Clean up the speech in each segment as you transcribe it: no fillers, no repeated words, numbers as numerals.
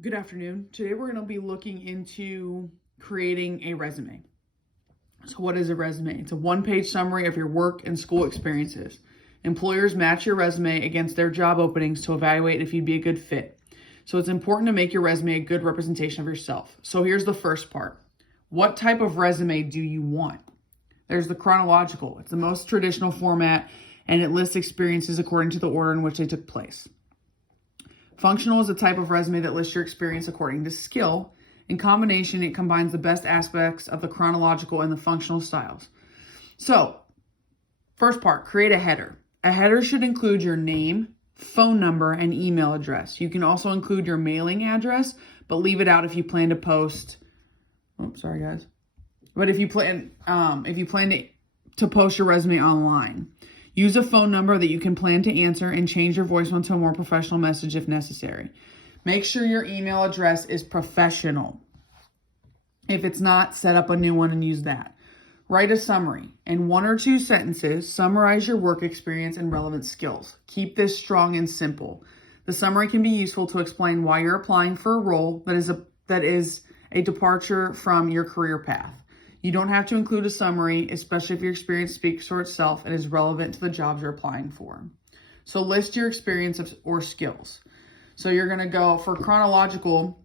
Good afternoon. Today we're going to be looking into creating a resume. So, what is a resume? It's a one-page summary of your work and school experiences. Employers match your resume against their job openings to evaluate if you'd be a good fit. So, it's important to make your resume a good representation of yourself. So, here's the first part. What type of resume do you want? There's the chronological. It's the most traditional format, and it lists experiences according to the order in which they took place. Functional is a type of resume that lists your experience according to skill. In combination, it combines the best aspects of the chronological and the functional styles. So, first part, create a header. A header should include your name, phone number, and email address. You can also include your mailing address, but leave it out if you plan to post. Oh, sorry guys. But if you plan to post your resume online. Use a phone number that you can plan to answer and change your voicemail to a more professional message if necessary. Make sure your email address is professional. If it's not, set up a new one and use that. Write a summary. In 1 or 2 sentences, summarize your work experience and relevant skills. Keep this strong and simple. The summary can be useful to explain why you're applying for a role that is a departure from your career path. You don't have to include a summary, especially if your experience speaks for itself and is relevant to the jobs you're applying for. So list your experience or skills. So you're going to go for chronological,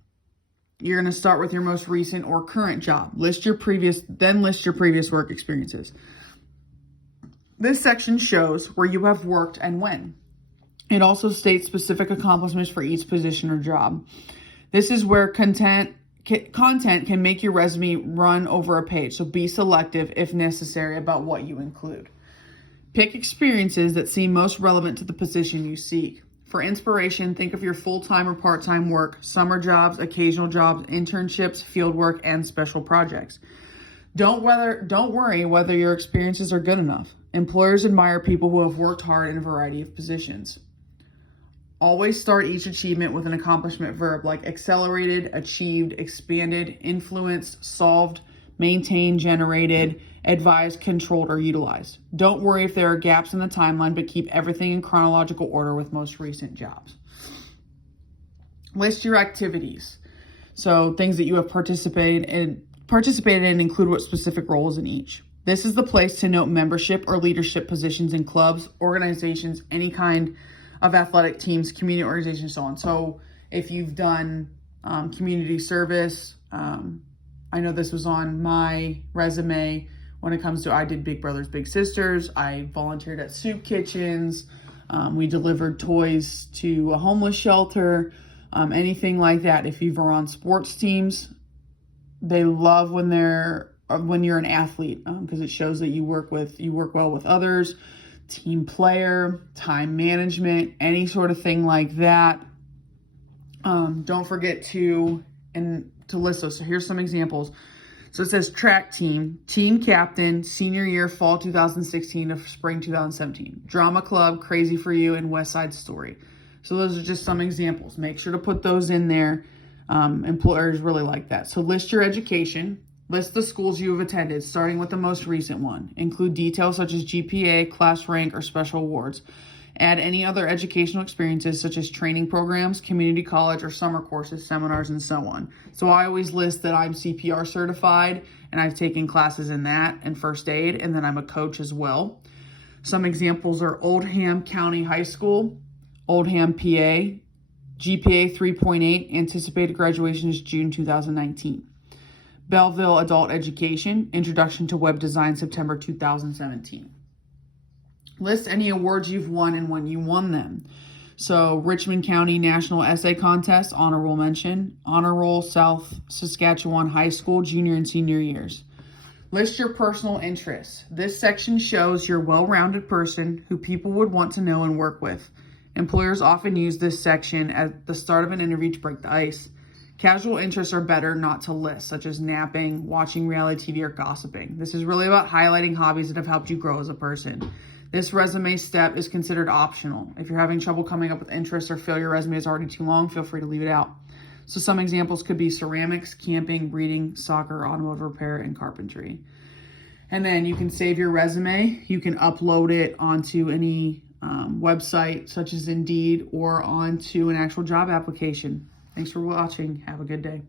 you're going to start with your most recent or current job. List your previous work experiences. This section shows where you have worked and when. It also states specific accomplishments for each position or job. This is where content can make your resume run over a page, so be selective if necessary about what you include. Pick experiences that seem most relevant to the position you seek. For inspiration, think of your full-time or part-time work, summer jobs, occasional jobs, internships, field work, and special projects. Don't worry whether your experiences are good enough. Employers admire people who have worked hard in a variety of positions. Always start each achievement with an accomplishment verb like accelerated, achieved, expanded, influenced, solved, maintained, generated, advised, controlled, or utilized. Don't worry if there are gaps in the timeline, but keep everything in chronological order with most recent jobs. List your activities. So things that you have participated in include what specific roles in each. This is the place to note membership or leadership positions in clubs, organizations, any kind of athletic teams, community organizations, so on. So if you've done community service, I know this was on my resume when it comes to I did Big Brothers Big Sisters. I volunteered at soup kitchens. We delivered toys to a homeless shelter, anything like that. If you've on sports teams, they love when you're an athlete because it shows that you work well with others. Team player, time management, any sort of thing like that. Don't forget to list those. So here's some examples. So it says track team captain, senior year, fall 2016 to spring 2017. Drama club, Crazy for You, and West Side Story. So those are just some examples. Make sure to put those in there. Employers really like that. So list your education. List the schools you have attended, starting with the most recent one. Include details such as GPA, class rank, or special awards. Add any other educational experiences such as training programs, community college, or summer courses, seminars, and so on. So I always list that I'm CPR certified, and I've taken classes in that and first aid, and then I'm a coach as well. Some examples are Oldham County High School, Oldham, PA, GPA 3.8, anticipated graduation is June 2019. Belleville Adult Education, Introduction to Web Design, September 2017. List any awards you've won and when you won them. So Richmond County National Essay Contest, Honor Roll mention. Honor Roll South Saskatchewan High School, junior and senior years. List your personal interests. This section shows you're a well-rounded person who people would want to know and work with. Employers often use this section at the start of an interview to break the ice. Casual interests are better not to list, such as napping, watching reality TV, or gossiping. This is really about highlighting hobbies that have helped you grow as a person. This resume step is considered optional. If you're having trouble coming up with interests or feel your resume is already too long, feel free to leave it out. So some examples could be ceramics, camping, reading, soccer, automotive repair, and carpentry. And then you can save your resume. You can upload it onto any website such as Indeed or onto an actual job application. Thanks for watching. Have a good day.